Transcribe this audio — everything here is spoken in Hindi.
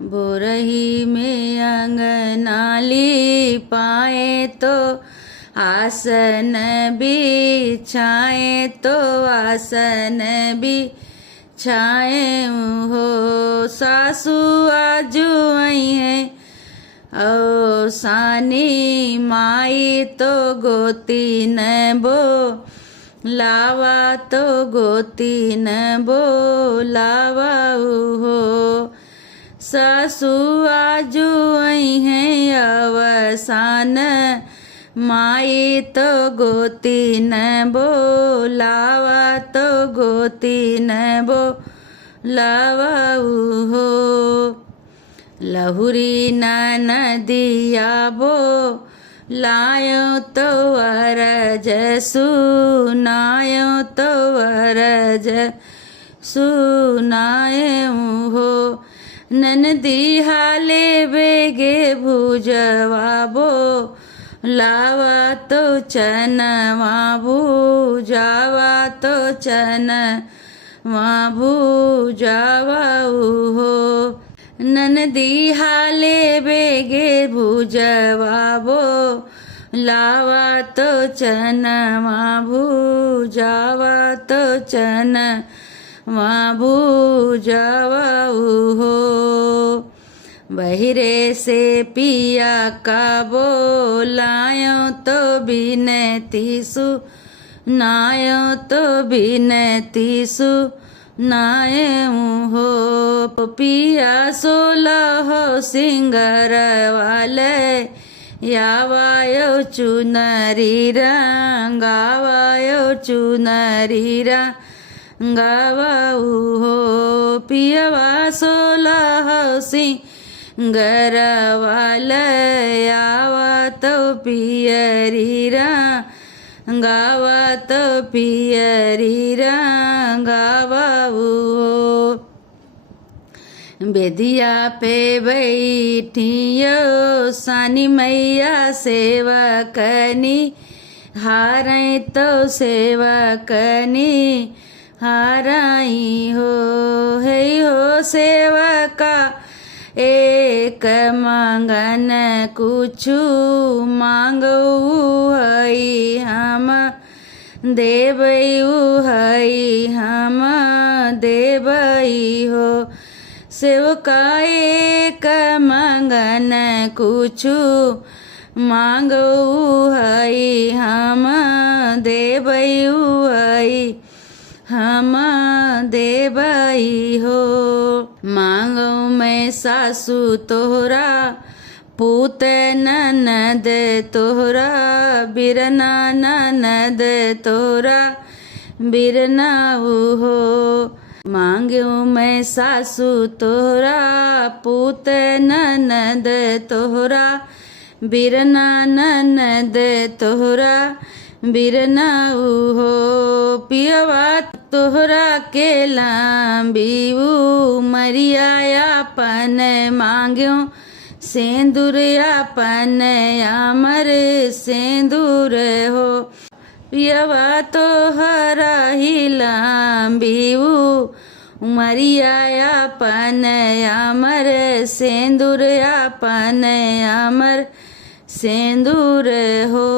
बोरही में अंगनाली पाए तो आसन बिछाए तो आसन बिछाए हो। सासू आजू आई है ओ सानी माई तो गोती न बो लावा तो गोती न बो लावा हो। सासू आजू आई है अवसान माई तो गोती न बोलावा तो गोती न बोलावा हो। लहुरी नदिया बो लायो तो अरज सुनायो तो अरज सुनाए हो। ननदी हाले बेगे भुजवाबो लावा तो चनवा भूजावा तो चनवा भूजावा हो। ननदी हाले बेगे भुजवाबो लावा तो चनवा भूजावा तो चनवा भूजावा हो। बहिरे से पिया का बोलायो तो बिनती सुनायो तो बिनती सुनाए हो। पिया सोलह सिंगर वाले यावायो चुनरी रंगावायो चुनरी रंगावा हो। पियवा सोलह गरवालयावा तो पियरी रंगावा तो पियरी रंगावा हो। बेदिया पे बैठियो सानी मैया सेवकनी हारई तो सेवकनी हाराई हो। है हो सेवका एक मांगन कुछु मांगू हई हम देवई हई हम देवई हो। सेवका एक मांगन कुछु मांगू हई हम देवई हई हम देवई हो। मांगो मैं सासू तोहरा पूत ननद तोहरा बिरना ननद तोहरा बिरना हो। मांगो मैं सासू तोहरा पूत ननद तोहरा बिरना ननद तोहरा बिरना हो। पियवा तोहरा के लांबीऊ मरिया पन मांग्यो सेंदूर अपन अमर सेंदूर हो। पियवा तोहरा ही लांबीऊ मरिया अपन अमर सेंदूर अपन अमर सेंदूर हो।